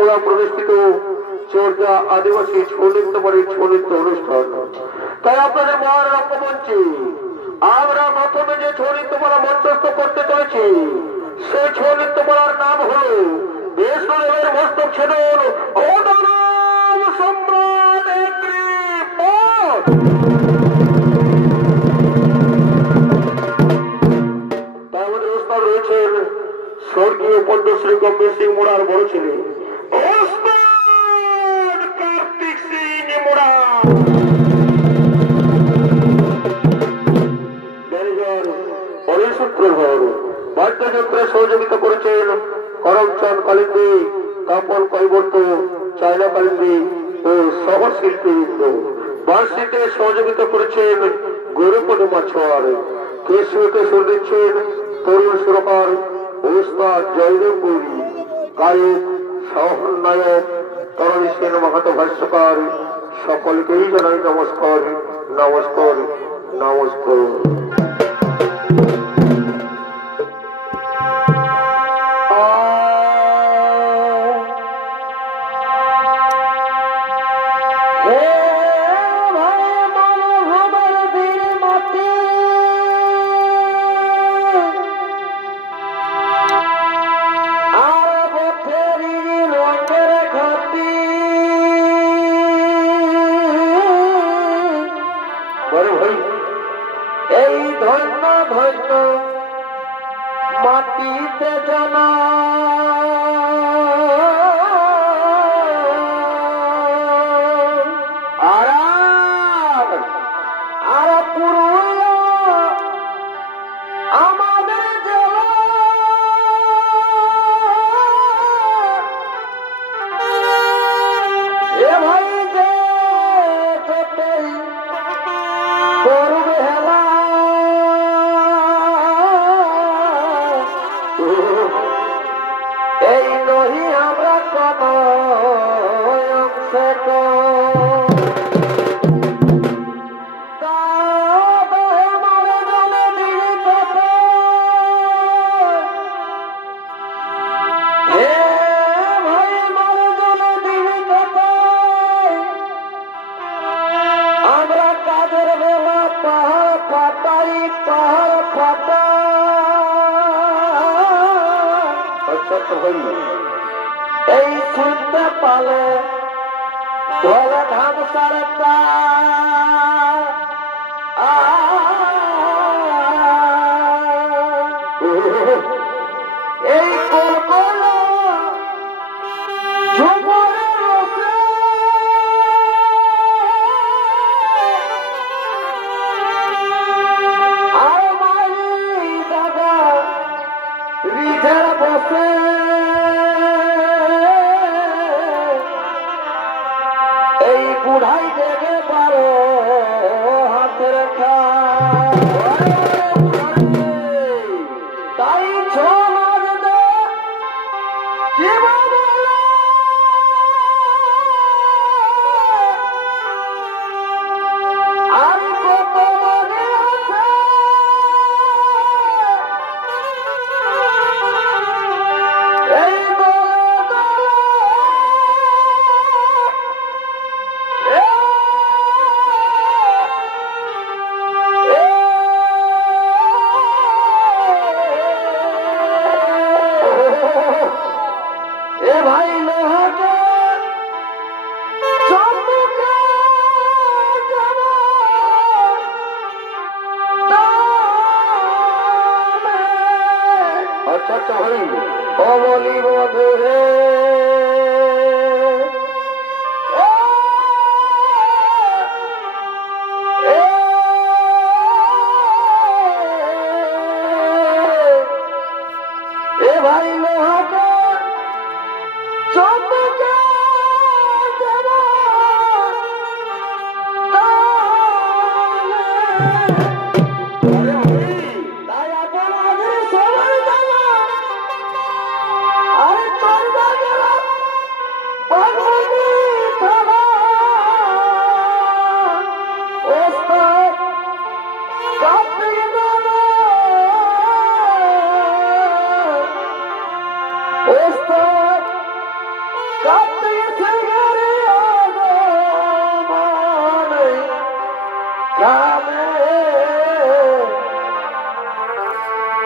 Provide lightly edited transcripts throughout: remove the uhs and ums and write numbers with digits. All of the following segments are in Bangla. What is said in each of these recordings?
মোড়া প্রতিষ্ঠিত চর্যা আদিবাসী ছৌ নৃত্য বাড়ির ছৌ নৃত্য অনুষ্ঠান। তাই আপনাদের মহান রঙ্গমঞ্চে আমরা প্রথমে যে ছৌ নৃত্যমালা মঞ্চস্থ করতে চলেছি সেই ছৌ নৃত্যমালার নাম হল বিষ্ণুদেবের মস্তক ছেদন সম্রাট। তাই আমাদের ওস্তাদ রয়েছেন স্বর্গীয় পদ্মশ্রী গম্ভীর সিং মোড়ার বড় ছেলে কার্তিক সিং মোড়া। ম্যানেজার অনিল সূত্রধর। বাদ্যযন্ত্রে সহযোগিতা করেছেন করমচাঁদ কালিন্দী, কাপল কৈবর্ত, চায়না কালিন্দী ও সহশিল্পীবৃন্দ। বাঁশিতে সহযোগিতা করেছেন গৌরপদ মাছোয়ার। কেশরকে সুর দিচ্ছেন তরুণ সুরকার ওস্তাদ জয়দেব পুরী। গায়ক সহনায়ক তরণী সেন মাহাতো ভাষ্যকার। সকলকেই জানাই নমস্কার, নমস্কার, নমস্কার। এই ধন্য ধন্য মাটিতে জানা আর পুরুলিয়া আমাদের জেলা এ ভাই যে করবে হেলা এই নহি আমরা কোন অংশে আমরা কাজের বেলা পাহাড় ফাটাই পাহাড় ফাটা এই শুনতে পালে ধরে ধান সারতা এই কলকলা ঝুমরের রসে আর মাই দাদা রিঝের বসে এই বুড়াই দেবে পারো হাতের তাই ছোমার দে জীবন আর কত মনে আছে এই ভাই লোহাকে চম্মুকে যাব আচ্ছা আচ্ছা ভাই অবলি বধু হে এ ভাই লোহাকে চম্মুকে যাব তাই আপনাদের সবাই জানা আরে চলবে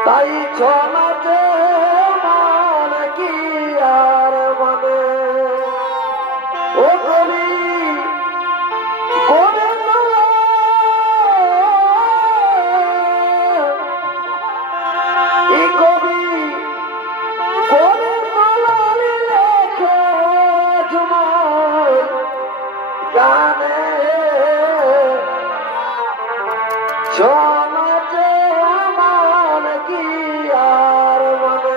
তাই ছমাতে মান কি আর মানে ও কবি কোনে এই কবি কোনে মালালি লেখে তোমার গানে ছমাতে মান কি আর মানে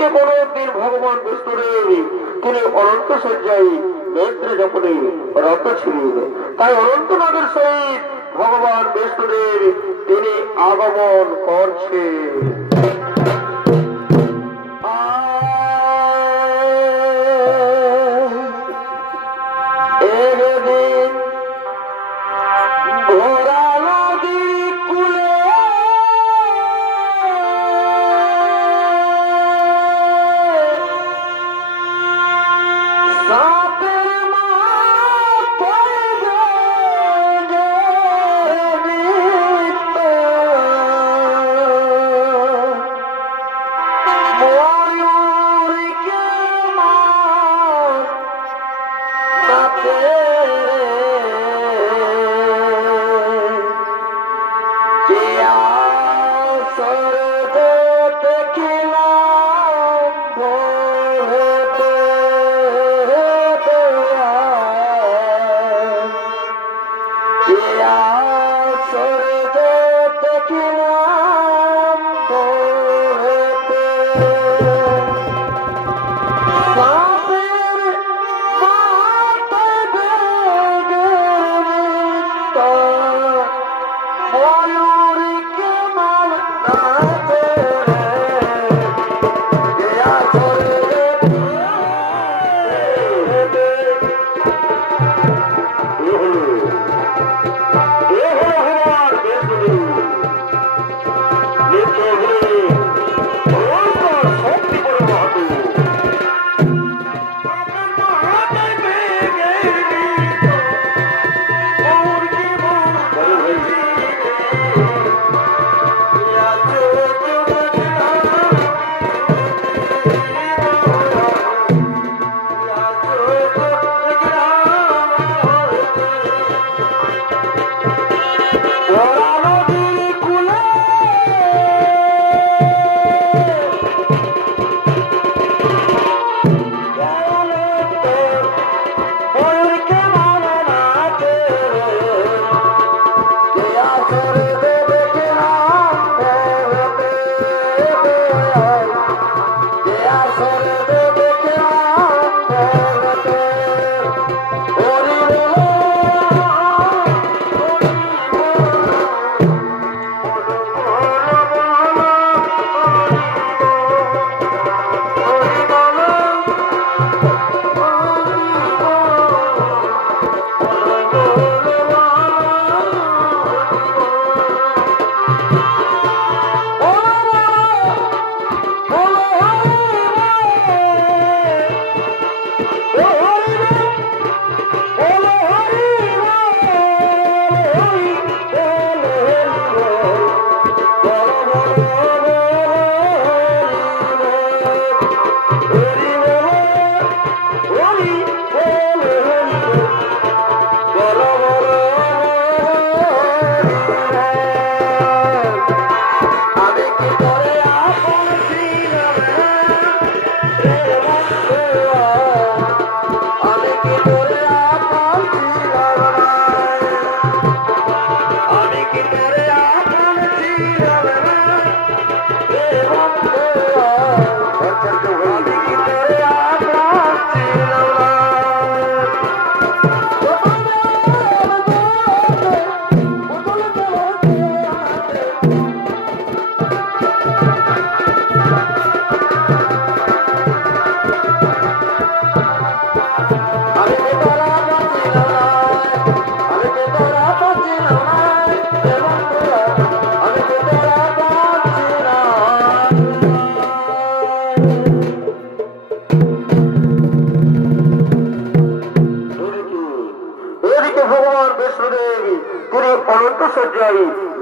থেকে কোনো দিন ভগবান বিষ্ণুদেব তিনি অনন্ত সজ্জায় নেত্র যপনে রত ছিলেন। তাই অনন্তনাগের সহিত ভগবান বিষ্ণুদেব তিনি আগমন করছেন।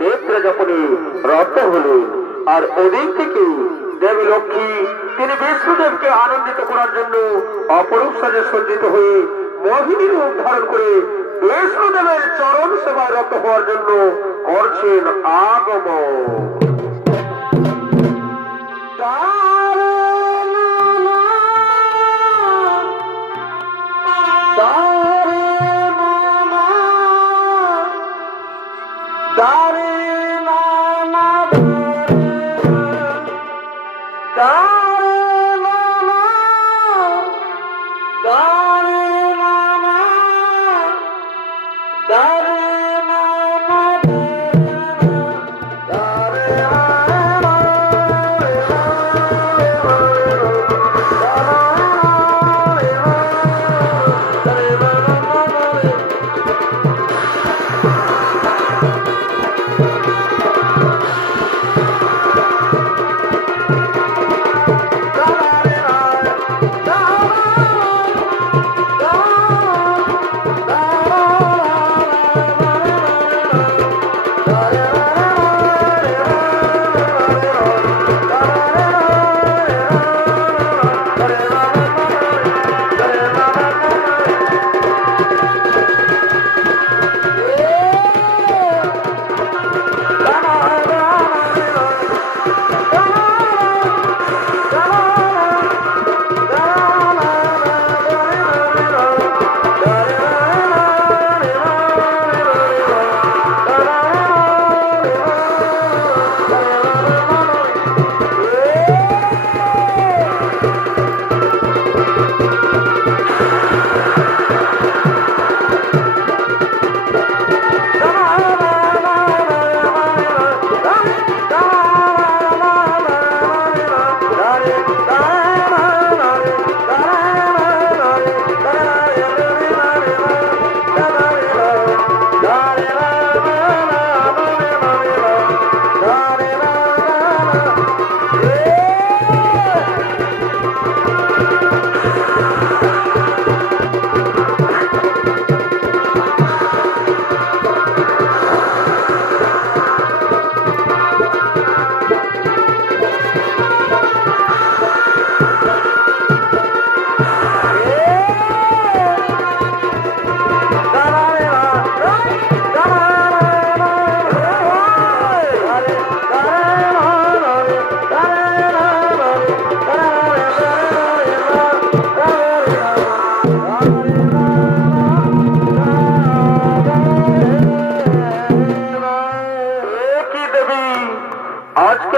নেত্রে যখন রত হলেন আর ওদিক থেকে দেবী লক্ষ্মী তিনি বিষ্ণুদেবকে আনন্দিত করার জন্য অপরূপ সাজে সজ্জিত হয়ে মোহিনীর রূপ ধারণ করে বিষ্ণুদেবের চরণ সেবায় রত হওয়ার জন্য করছেন আগমন। Dare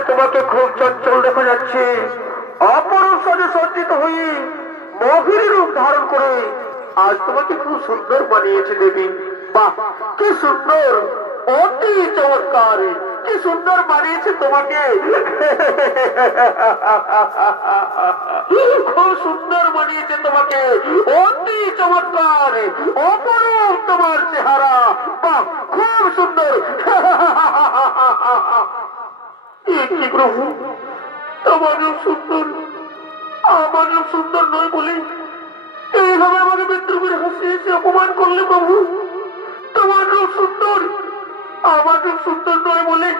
তোমাকে খুব চঞ্চল দেখা যাচ্ছে। অপরূপ সাজে সজ্জিত হয়ে মহির রূপ ধারণ করে আজ তোমাকে খুব সুন্দর বানিয়েছে দেবী। বাহ, কি সুন্দর, অতি চমৎকার, কি সুন্দর বানিয়েছে তোমাকে। খুব সুন্দর বানিয়েছে তোমাকে, অতি চমৎকার, অপরূপ তোমার চেহারা। বাহ, খুব সুন্দর। কি প্রভু, আমার রূপ সুন্দর, আমার রূপ সুন্দর নয় বলে এইভাবে আমাকে বিদ্রোহের হাসিয়েছে, অপমান করলে প্রভু। তোমার রূপ সুন্দর, আমার রূপ সুন্দর নয় বলে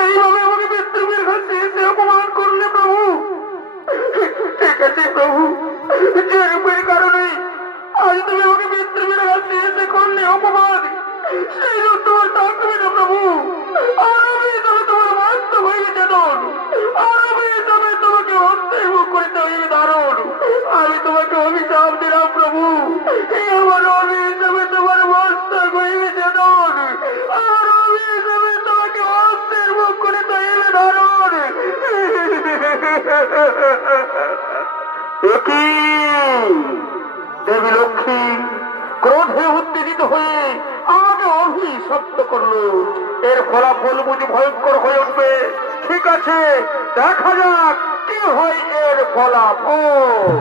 এইভাবে আমাকে বিদ্রোহের হাসিয়েছে, অপমান করলে প্রভু। ঠিক আছে প্রভু, যে রূপের কারণে আজ তুমি আমাকে বিদ্রোহের হাসিয়েছে, করলে অপমান, সেই রূপ তোমার থাকবে না প্রভু। আমি তবে তোমার বাস্তব হয়ে জানুন, আমি তবে তোমাকে অন্যায় মুখ করিতে হইবে ধারণ। আমি তোমাকে অভিশাপ দিলাম প্রভু, আমার অভিশাপে তোমার বাস্তব হইবে জানুন, আমার অভিশাপে তোমাকে অন্যায় মুখ করিতে হইবে ধারণ। একই দেবী লক্ষ্মী ক্রোধে উত্তেজিত হয়ে আমাকে অভিশপ্ত করলো। এর ফলাফল বুঝি ভয়ঙ্কর হয়ে উঠবে। ঠিক আছে, দেখা যাক কি হয় এর ফলাফল।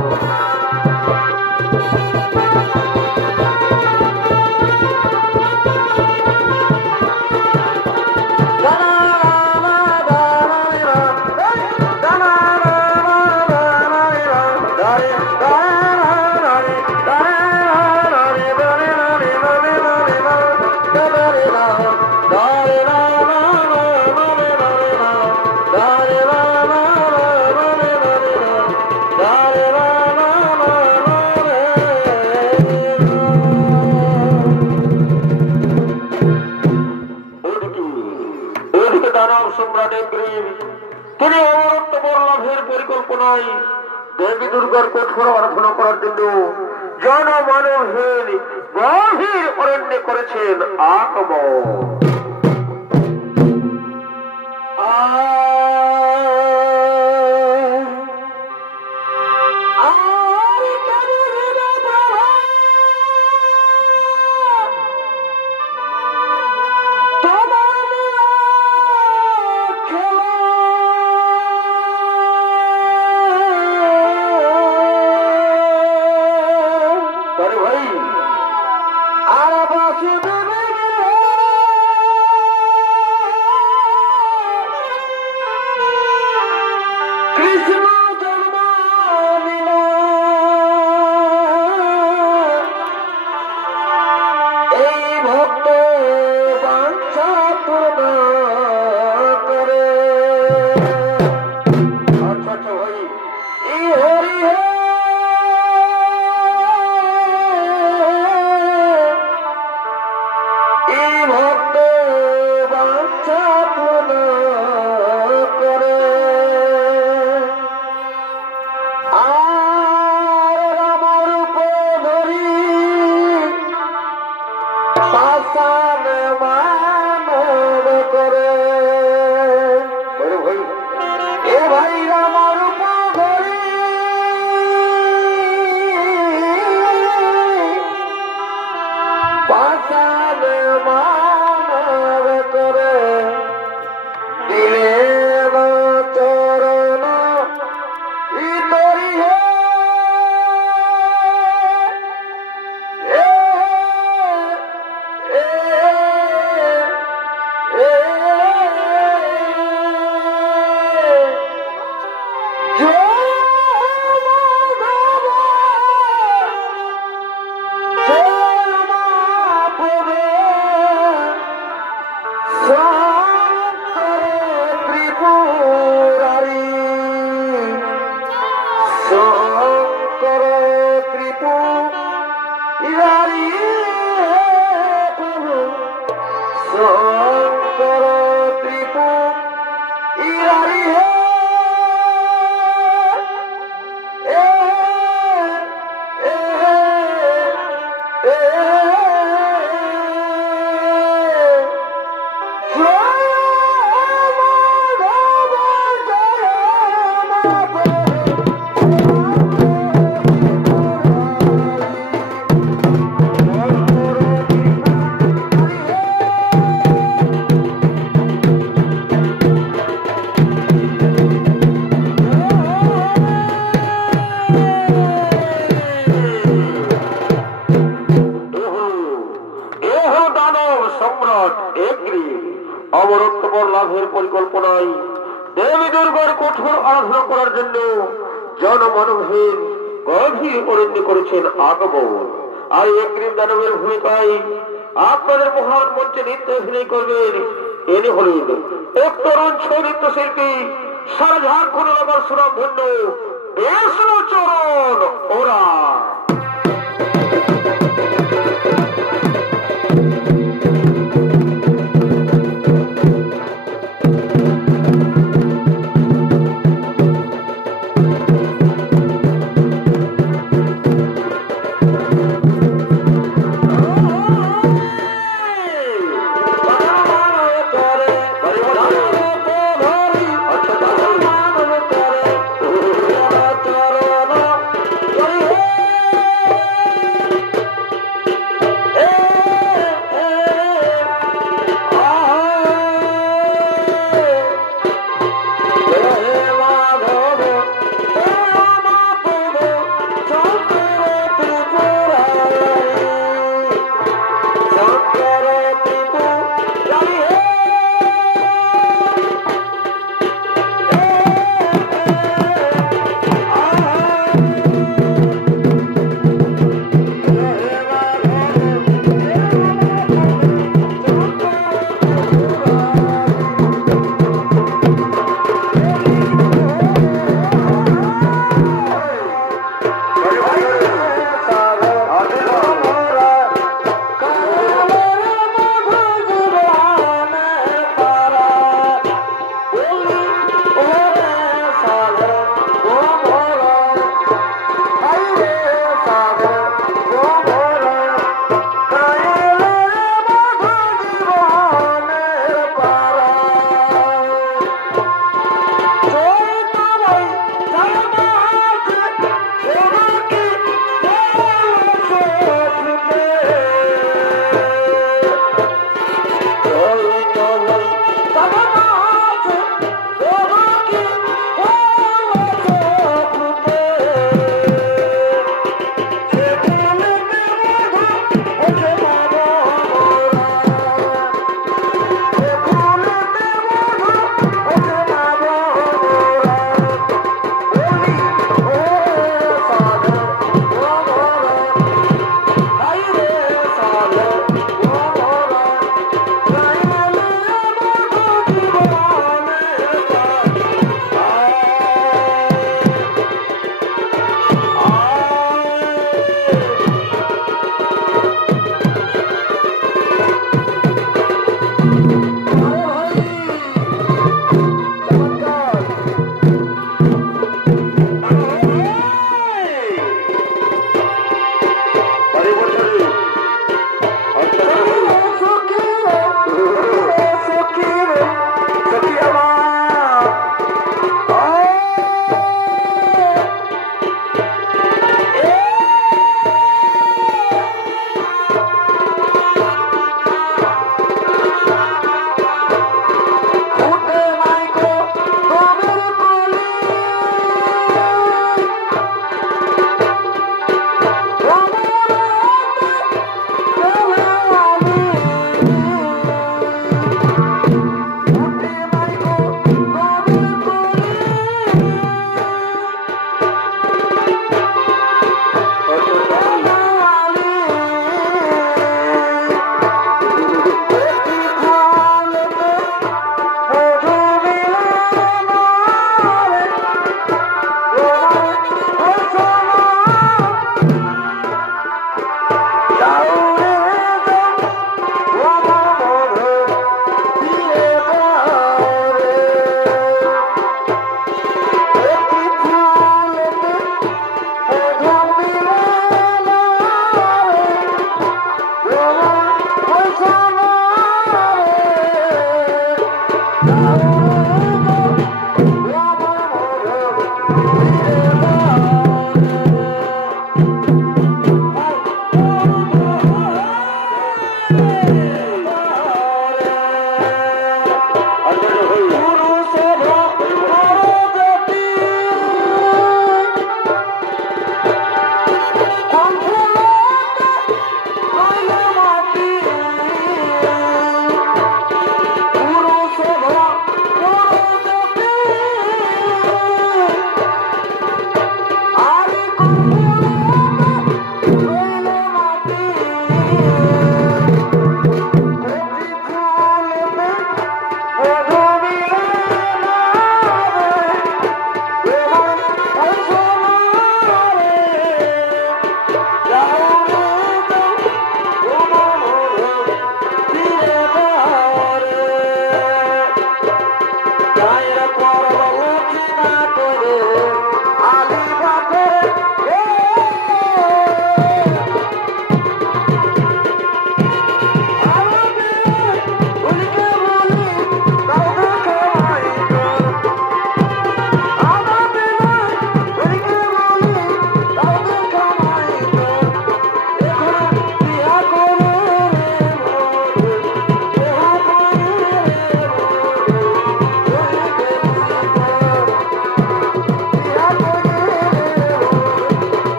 তিনি অমরত্ব বরলাভের পরিকল্পনায় দেবী দুর্গার কঠোর আরাধনা করার জন্য জনমানবহীন গভীর অরণ্যে করেছেন আগমন। কঠোর আরাধনা করার জন্য জনমানবহীন গভীর অরণ্য করেছেন আগমন। আর একরিম দানবের ভূমিকায় আপনাদের মহান মঞ্চে নৃত্য অভিনয় করবেন এনে হলেন এক তরুণ ছৌ নৃত্য শিল্পী, সারা ঝাড়খণ্ড এলাকার সুনামধন্য বিষ্ণুচরণ ওরা।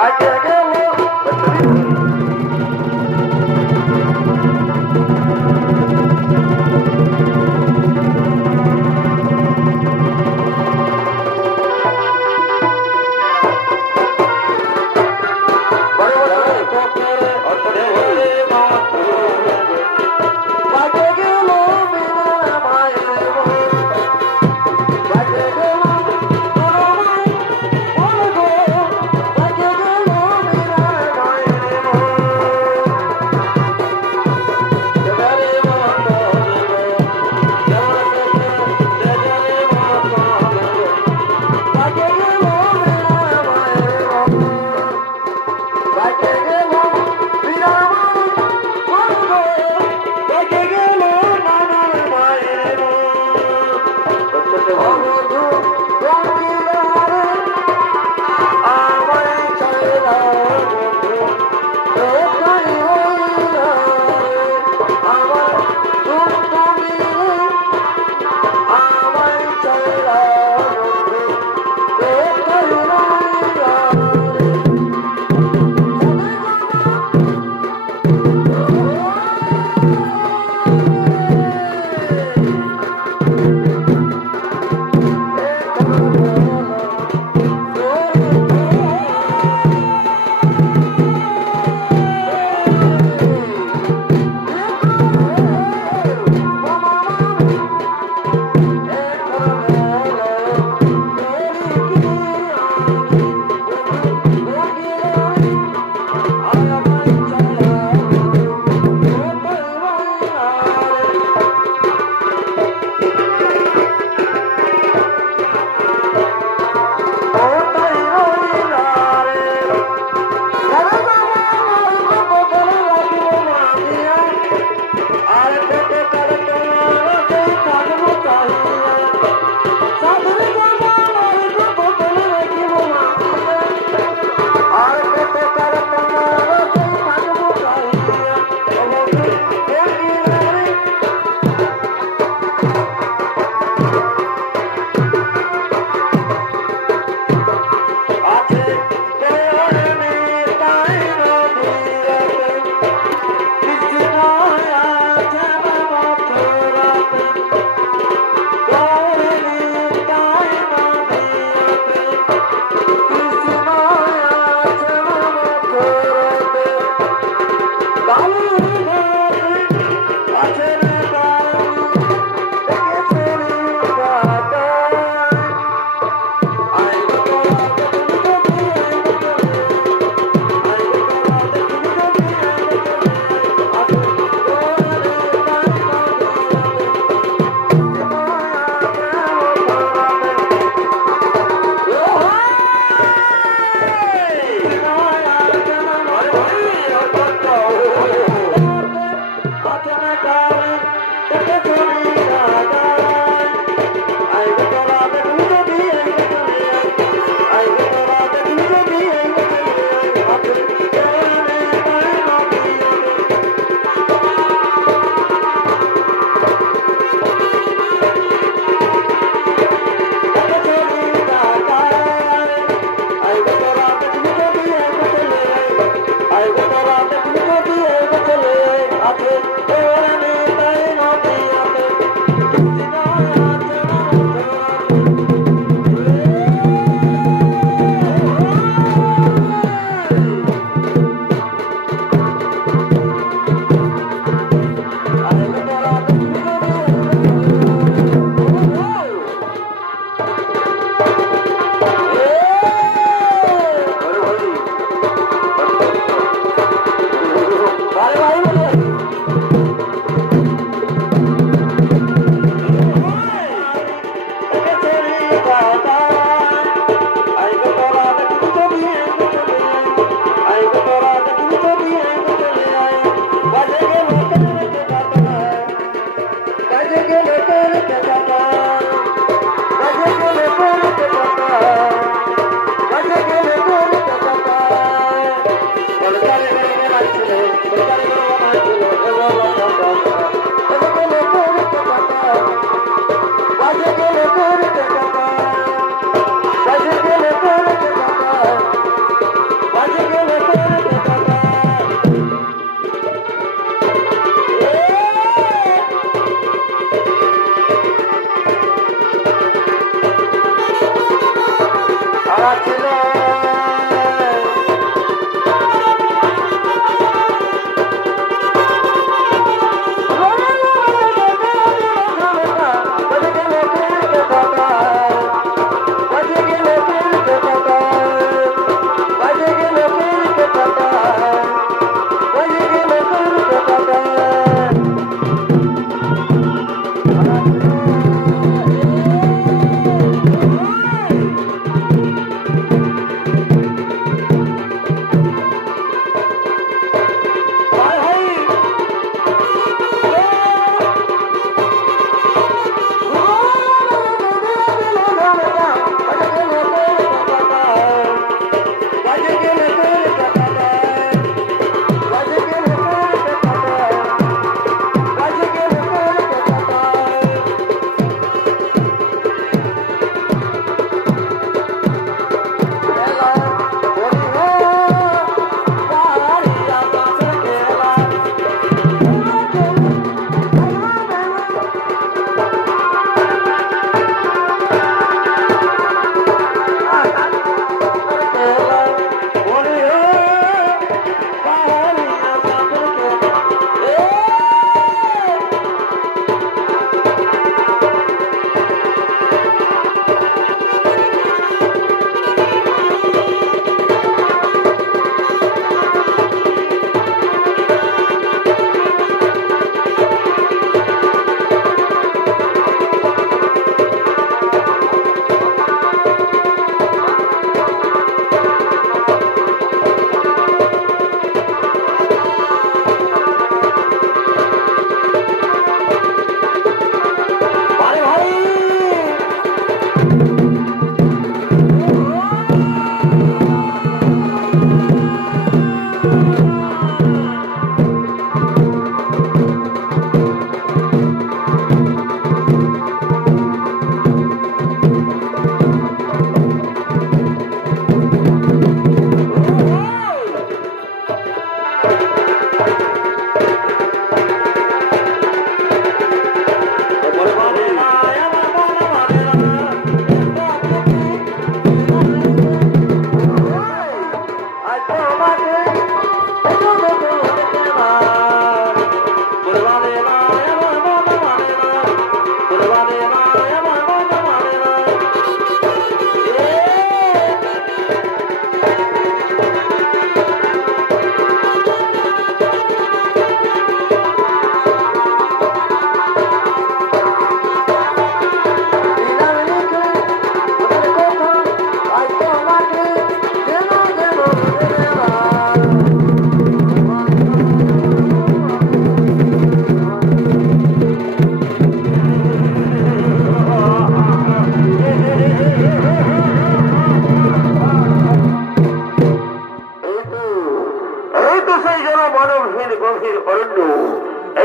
বাঁচে গেল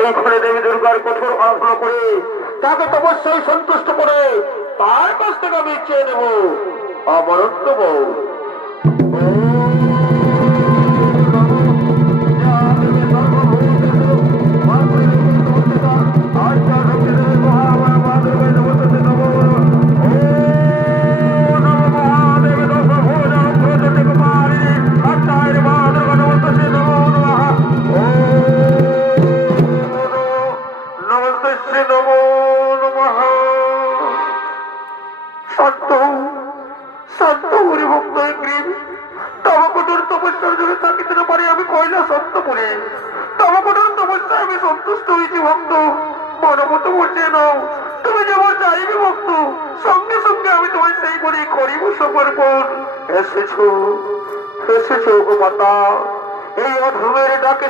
এইখানে দেবী দুর্গার কঠোর আরাধনা করে তাকে তপস্যায় সন্তুষ্ট করে তার কাছ থেকে আমি চেয়ে নেব অমরত্ব।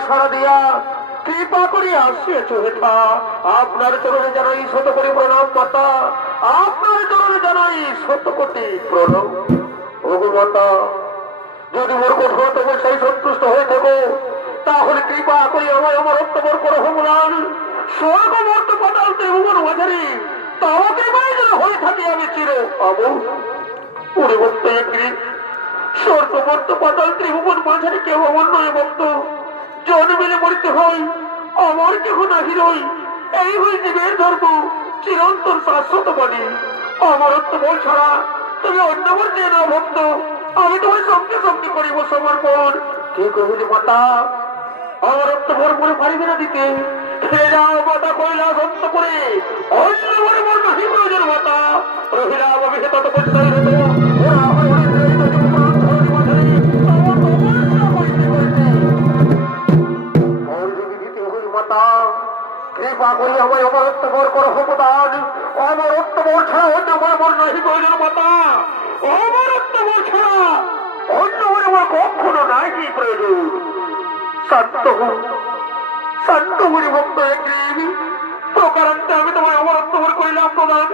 সারা দিয়া কৃপা করিয়া আসিয়াছ হেথা আপনার চরণে জানাই শতকোটি প্রণাম মাতা, আপনার চরণে জানাই শতকোটি প্রণাম। ওগো মাতা, যদি মোর কঠোর তপস্যায় সন্তুষ্ট হয়ে থাকো তাহলে কৃপা করি আমায় আমার অত্যবর করো ভগবান। স্বর্গ মর্ত পাতাল ত্রিভুবন মাঝারি তাও কৃপায় যেন হয়ে থাকি আমি চির আমল। পুরে ভক্ত একটি স্বর্গ মর্ত পাতাল ত্রিভুবন মাঝারি কেউ আমার নয় ভক্ত। জন্মিলে মরিতে হয় আমার কেহ নাহি রই, এই হই জীবের ধর্ম চিরন্তন শাশ্বত বাণী। অমরত্ব বল ছাড়া তুমি অন্য বল যে না ভক্ত, আমি তোমার সঙ্গে সঙ্গে করিব সমর্পণ। কে কহিলি মাতা অমরত্ব ভর মনে পারিবে না দিতে? ফিরে যাও মাতা কৈলাস অন্ত করে, অন্য বলে মন নাহি প্রয়োজন মাতা। রহিলাম অভিষেক তপস্যায় রত ওরা হয় কৃপা করি আমায় অমরত্ব বর করো ভগবান। অমরত্ব বর ছাড়া অন্য বলে মন নাহি প্রয়োজন মাতা। অমরত্ব বর ছাড়া অন্য বলে মন কখনো নাহি প্রয়োজন। শান্ত হরি ভক্ত একটি প্রকারান্তে আমি তোমার অমরত্ব বর করিলাম প্রদান।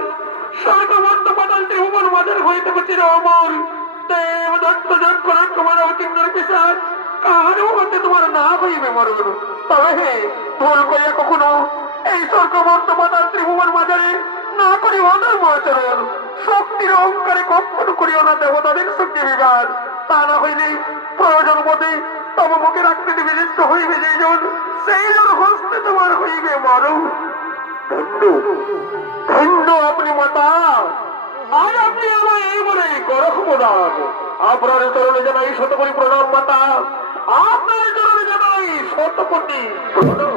স্বর্গমন্ত পাতাল ত্রিভুবন মাঝের হইতে চির অমর দেব দত্ত জন করেন তোমার অকিন্নর পিসার কাহারও হতে তোমার না হইবে মরণ। তবে হে ভুল করিয়া কখনো এই স্বর্গমন্ত পাতাল ত্রিভুবন মাঝারে না করি অধর্ম আচরণ। শক্তির অহংকারে কখনো করিও না দেবতাদের শক্তি বিবাদ। তা না হইলে প্রয়োজন মতে তব মুখে রাখতে বিলিপ্ত হইবে যে জন, সেই জন হস্তে তোমার হইবে মরণ। ধন্য ধন্য আপনি মাতা, আর আপনি আমায় এই বলে করো প্রদান। আপনার চরণে জানাই শতকোটি প্রণাম মাতা, আপনার চরণে জানাই শতকোটি প্রণাম।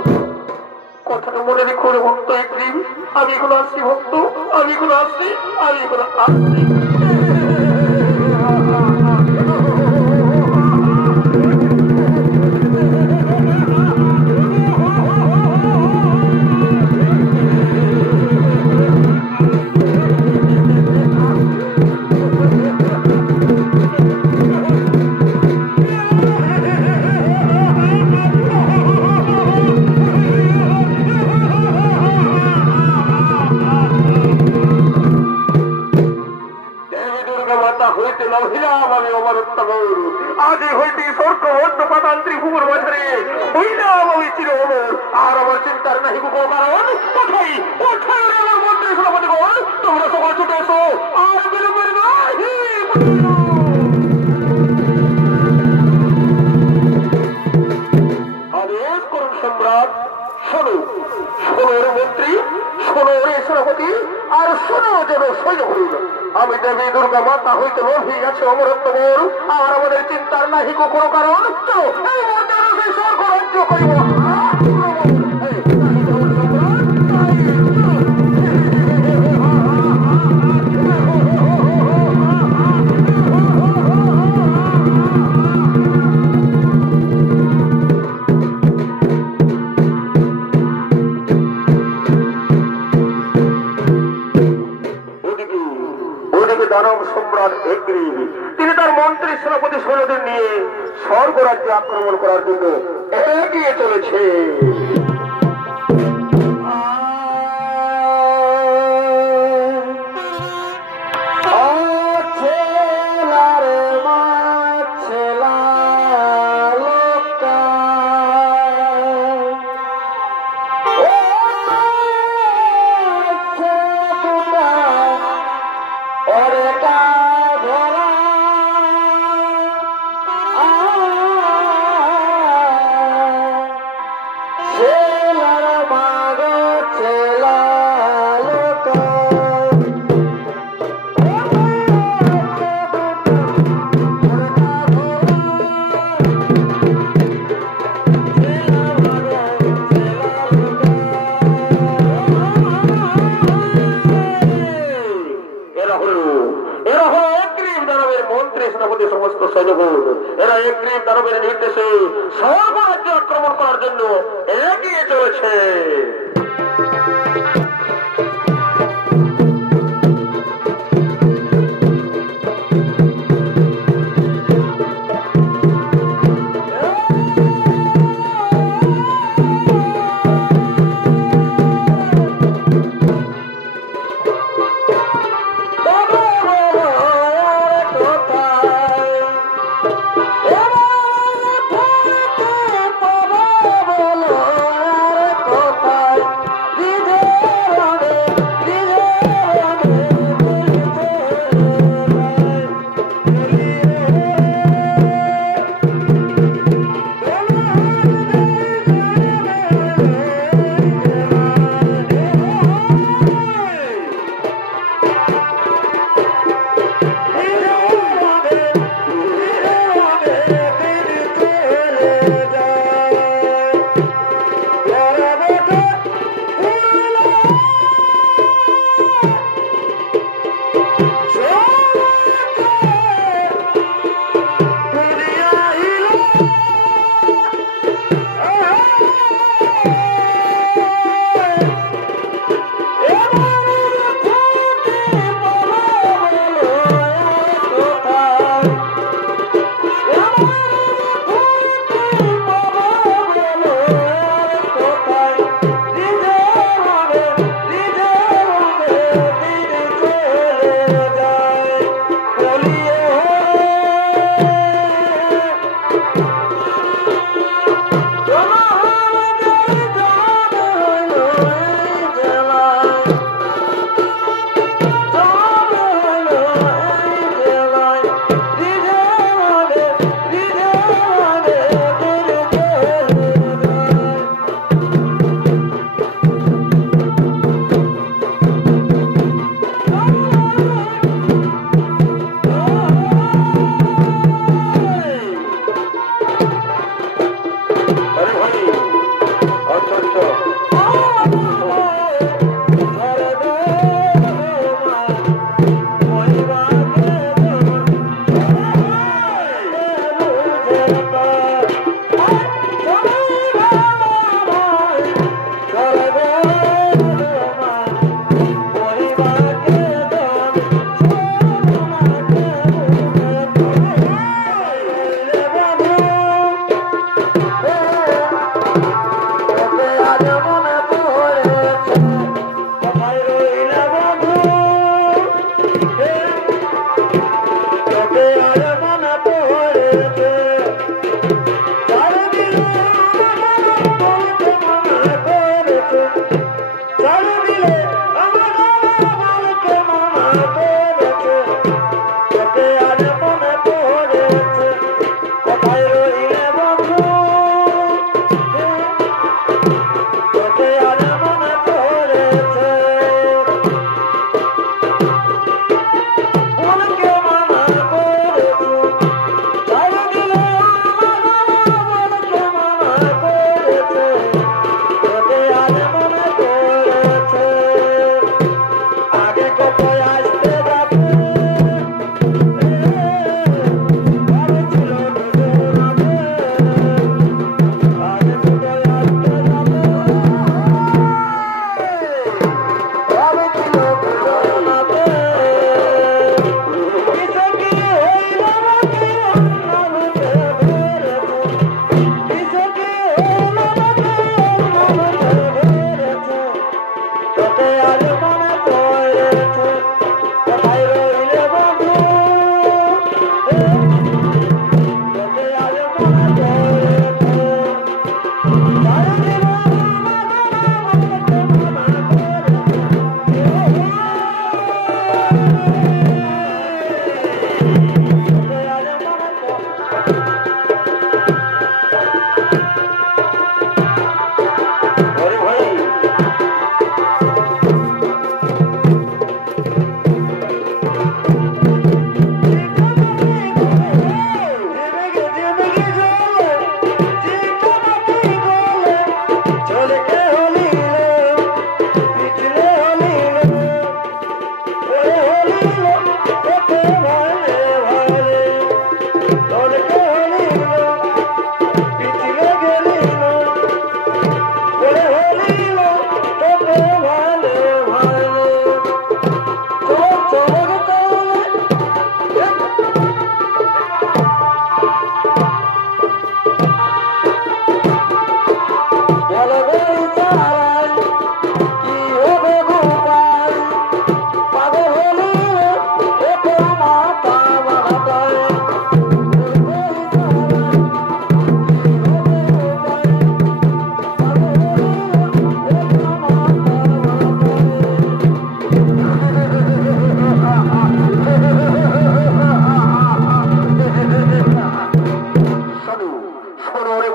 কথাটা মনে রেখো রে ভক্ত একটি, আমি এগুলো আসছি ভক্ত, আমি এগুলো আসছি, আমি এগুলো আসছি। আজি হইতে স্বর্গ অন্য পাতাল ত্রিভুবন মাঝারে হইলাম আমি চির অমর। আর আমার চিন্তার নাহি কোনো কারণ। কোথায় কোথায় আমার মন্ত্রী সভাপতিগণ, তোমরা সবাই ছুটে এসো, আর বিলম্বের নাহি। আদেশ করুন সম্রাট। শোনো শোনো রে মন্ত্রী, শোনো রে সেনাপতি, আর শুনো যেন সহ্য হইল। আমি দেবী দুর্গা মাতা হইতে লোভী আছে অমরত্ব বল, আর আমাদের চিন্তার নাহি কোনো কারণ। চলো এই মুহূর্তে সেই স্বর্গ রাজ্য করিব। দানব সম্রাট এগ্রিব তিনি তার মন্ত্রী সেনাপতি সৈন্যদের নিয়ে স্বর্গরাজ্যে আক্রমণ করার জন্য এগিয়ে চলেছে। সমস্ত সৈন্যবল এরা এগ্রিব দানবের নির্দেশে স্বর্গরাজ্যে আক্রমণ করার জন্য এগিয়ে চলেছে। কোথায়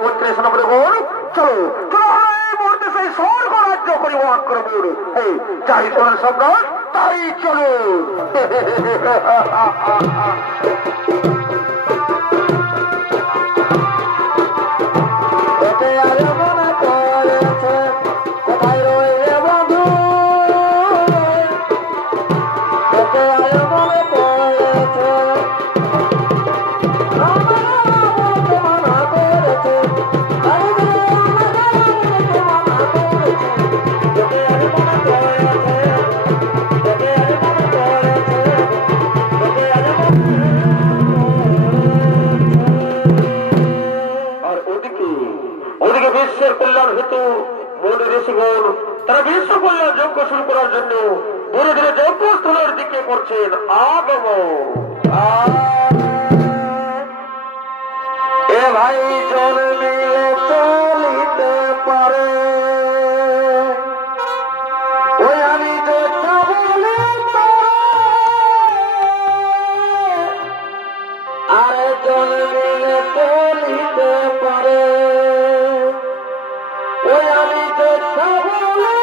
মন্ত্রী সেনাপতি বোন, চলো চলো এই মুহূর্তে সেই স্বর্গ রাজ্য পরিবহন করবো। যাই চলেন সম্রাট, তাই চলো। তারা বিশ্ব কল্যাণ যজ্ঞ শুরু করার জন্য ধীরে ধীরে যজ্ঞস্থলের দিকে করছেন আগমন। এ ভাই চল মিলে চলিতে পারে, ওই আমি যোদ্ধা বলে আরে চল মিলে চলিতে পারে, ওই আমি যোদ্ধা বলে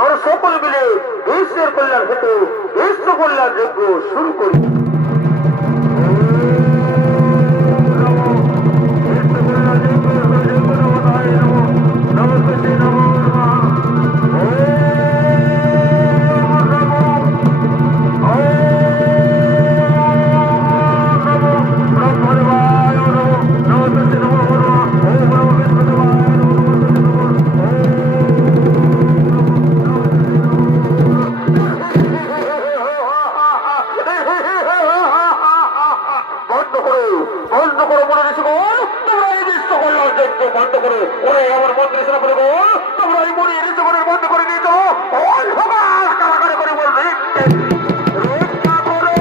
আমরা সকল মিলে বিশ্বের কল্যাণ হেতু বিশ্ব কল্যাণ যজ্ঞ শুরু করি। আমার মন্ত্রী সেনা করে গো তোমরা এই মনে ঋষিগণের মধ্যে করে নিয়ে চলো ওই সবার কারাগারে করে বলবে রক্ষা করো।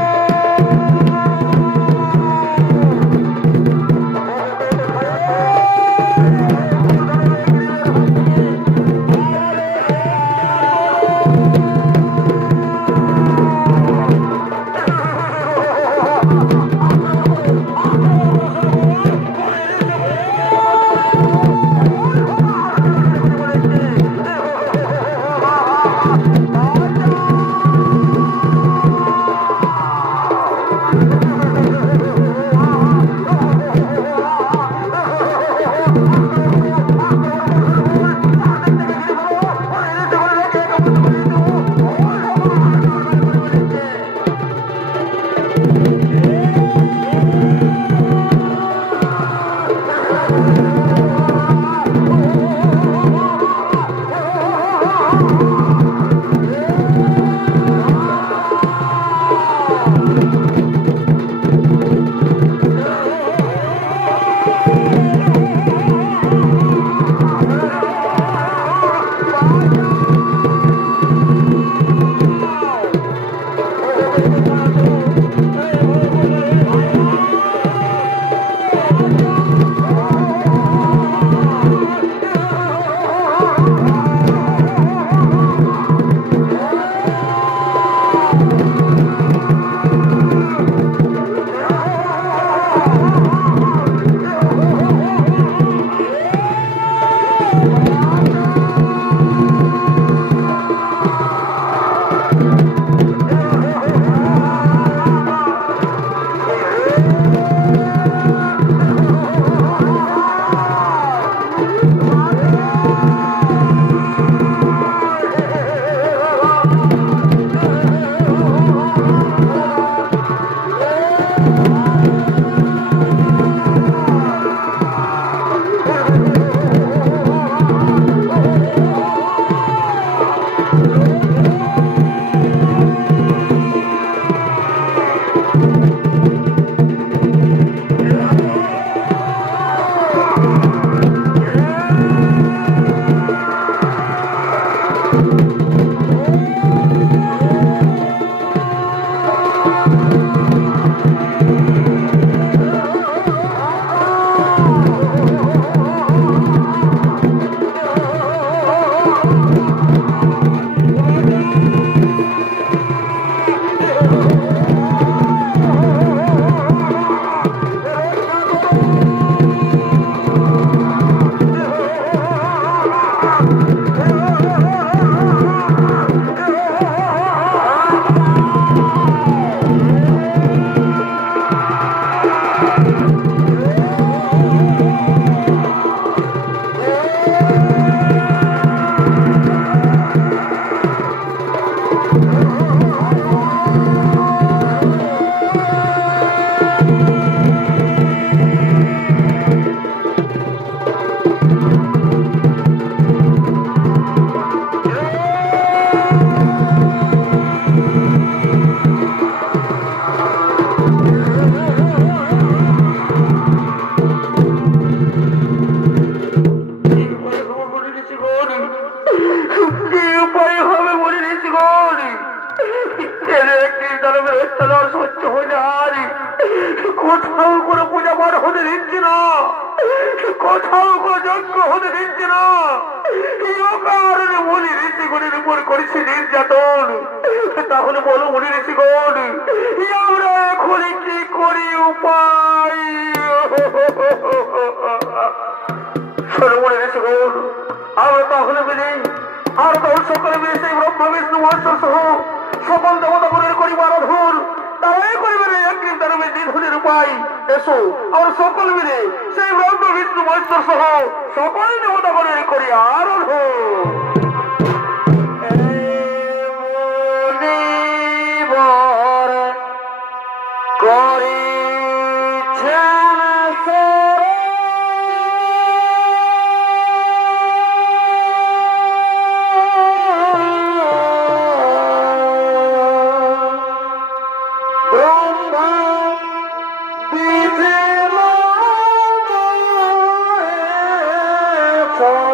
কোথাও কোনো পূজা পাঠ হতে দিচ্ছে না, কোথাও কোনো যজ্ঞ হতে দিচ্ছে না, মনি ঋষিগণের উপর করেছে নির্যাতন। তাহলে বলো মনি ঋষিগণ, আমরা এখন কি করি উপায়? শোনো মনি ঋষিগণ, আমরা তাহলে মিলে আর তখন সকালে মিলে সেই ব্রহ্মা বিষ্ণু মহেশ্বর সহ সকল দেবতাগণের করি আরাধন, তারাই করিবেন একদিন তার নিধনের উপায়। এসো আমরা সকল মিলে সেই ব্রহ্মা বিষ্ণু মহেশ্বর সহ সকল দেবতাগণের করি আরাধন। So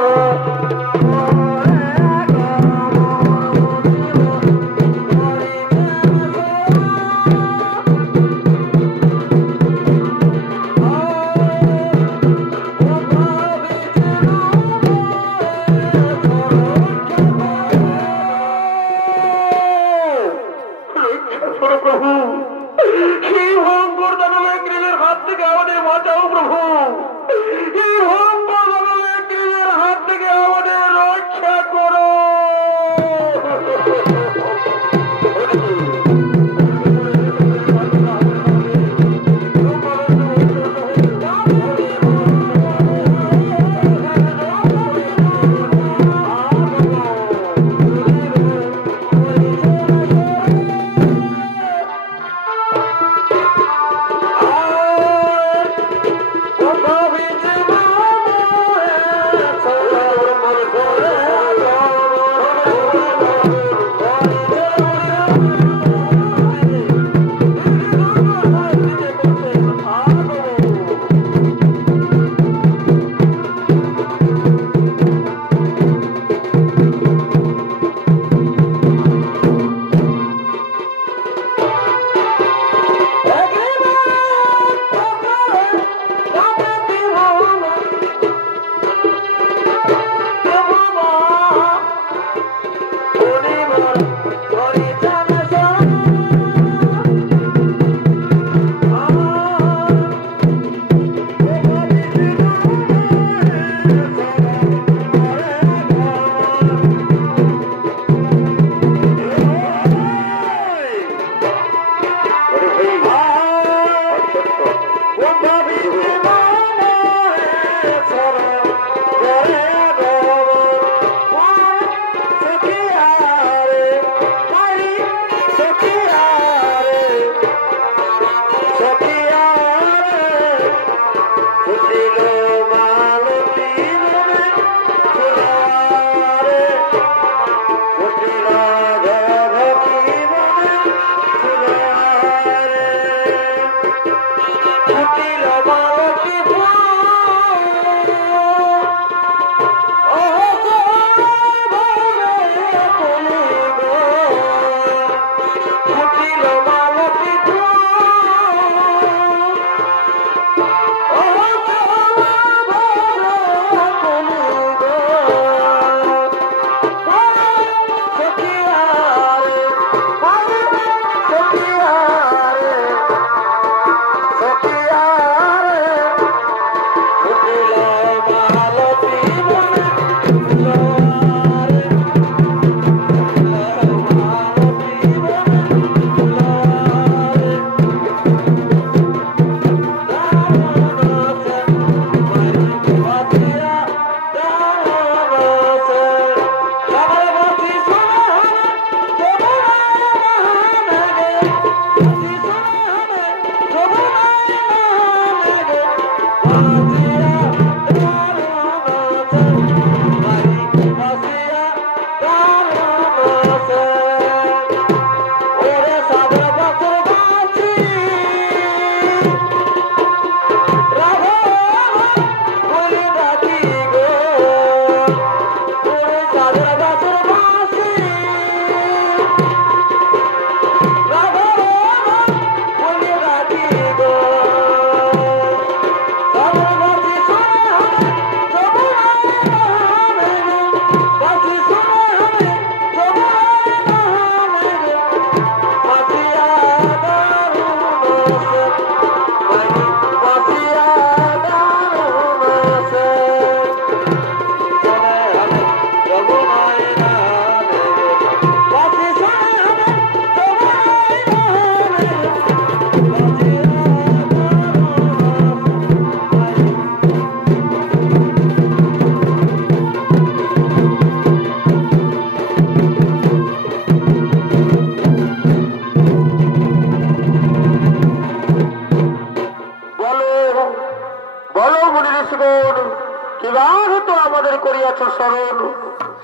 করিয়াছ স্মরণ।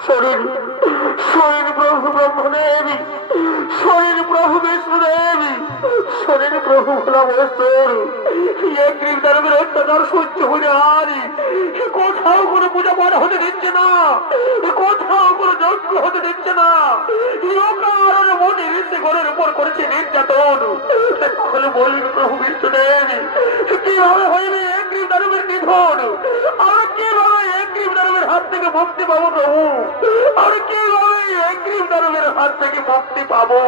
শরীর শরীর প্রভু ব্রহ্মদেবী, শরীর প্রভু বিষ্ণুদেবী, শরীর প্রভু ভোলামহেশ্বর, দানবের অত্যাচার সহ্য হয়ে হারি। কোথাও কোনো পূজা পাঠ হতে দিচ্ছে না, কোথাও কোনো যজ্ঞ হতে দিচ্ছে না। মনে ঋষি ঘরের উপর করেছে নির্যাতন। বলি প্রভু বিষ্ণুদেবী, কিভাবে হইবে একগ্রীব দানবের নিধন? আমরা কিভাবে একগ্রীব দানবের হাত থেকে মুক্তি পাবো প্রভু? আমরা কিভাবে একগ্রীব দানবের হাত থেকে মুক্তি পাবো?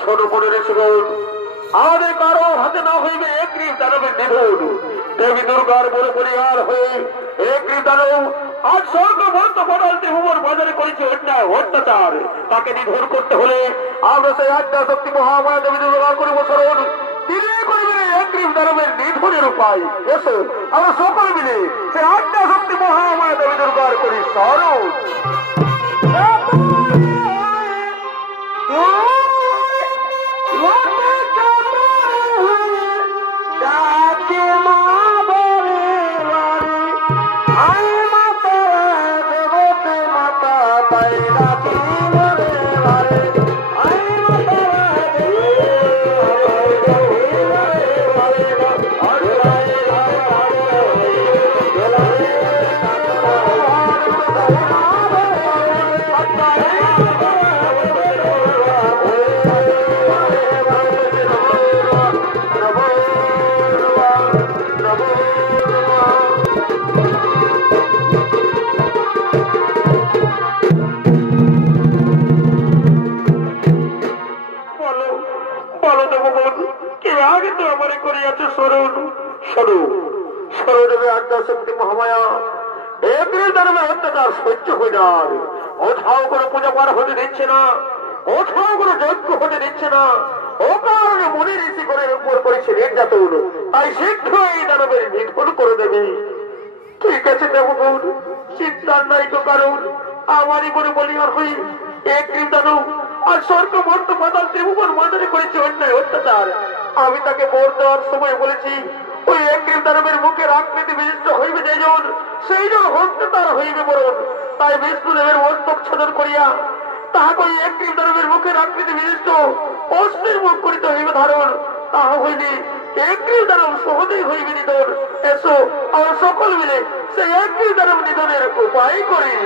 শোনো মনে ঋষিগণ, আমাদের কারো হাতে না হইবে একগ্রীব দানবের নিধন। দেবী দুর্গার বড় পরিহার হয়ে একগ্রীব দানব আজ স্বর্গ মন্ত পটল ত্রিভুবন বাজারে করেছে অন্যায় অত্যাচার। তাকে নিধন করতে হলে আমরা সেই আদ্যা শক্তি মহামায়া দেবী দুর্গার করিব স্মরণ। তিনি করিবেন একগ্রীব দানবের নিধনের উপায়। এসো আমরা সকল মিলে সেই আদ্যা শক্তি মহামায়া দেবী দুর্গার করি স্মরণ। শক্তি মহামায়া একগ্রীব দানবের অত্যাচার সহ্য হয়ে যায়। কোথাও কোনো পূজা পাঠ হতে দিচ্ছে না, কোথাও কোনো যজ্ঞ হতে দিচ্ছে না। ও কারণে মনে ঋষি করে উপর করেছে নির্যাতন। তাই শীঘ্র এই দানবের নিধন করে দেবে। ঠিক আছে দেবগণ, চিন্তার নাই তো কারণ। আমারই করে বলিয়ার হই একগ্রীব দানব আর স্বর্গ মর্ত পাতাল ত্রিভুবন বাজারে করেছে অন্যায় অত্যাচার। আমি তাকে বর দেওয়ার সময় বলেছি, ওই একগ্রীব দানবের মুখের আকৃতি বিশিষ্ট হইবে যেজন, সেই জন হস্তে তার হইবে মরণ। তাই বিষ্ণুদেবের মস্তক ছেদন করিয়া তাহাকে ওই একগ্রীব দানবের মুখের আকৃতি বিশিষ্ট অস্থির মুখ করিতে হইবে ধারণ। তাহা হইলে একগ্রীব দানব সহজেই হইবে নিধন। এসো আমরা সকল মিলে সেই একগ্রীব দানব নিধনের উপায় করি।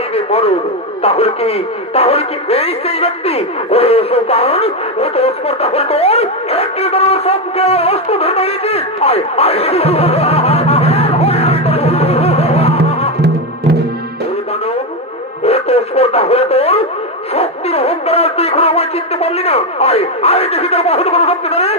হইবে মরণ। তাহলে কি এই সেই ব্যক্তি ওই সুলতান ও তো স্পর্ধা হল তোর একটি সবকে অস্ত্র ধরে দাঁড়িয়েছি। স্পর্ধা হয়ে তোর শক্তির অহংকার তুই এখন আমায় চিনতে পারলি না। আয় দেখি তোর বাহুত কোনো শক্তি ধরে।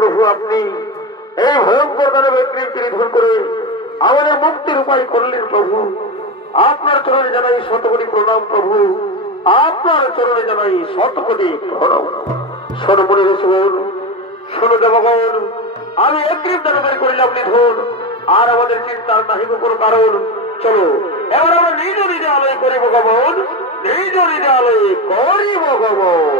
প্রভু আপনি এই ভয়ঙ্কর দানবের নিধন করে আমাদের মুক্তির উপায় করলেন প্রভু। আপনার চরণে জানাই শতকোটি প্রণাম প্রভু, আপনার চরণে জানাই শতকোটি প্রণাম। শোনো মনে রসুন, শোনো দেবগণ, আমি অগ্রিম দানবের করিলাম নিধন, আর আমাদের চিন্তার নাহিব কোনো কারণ। চলো এবার আমরা নিজ নিজে আলোয় করিব গমন, নিজ নিজে আলোয় করিব গমন।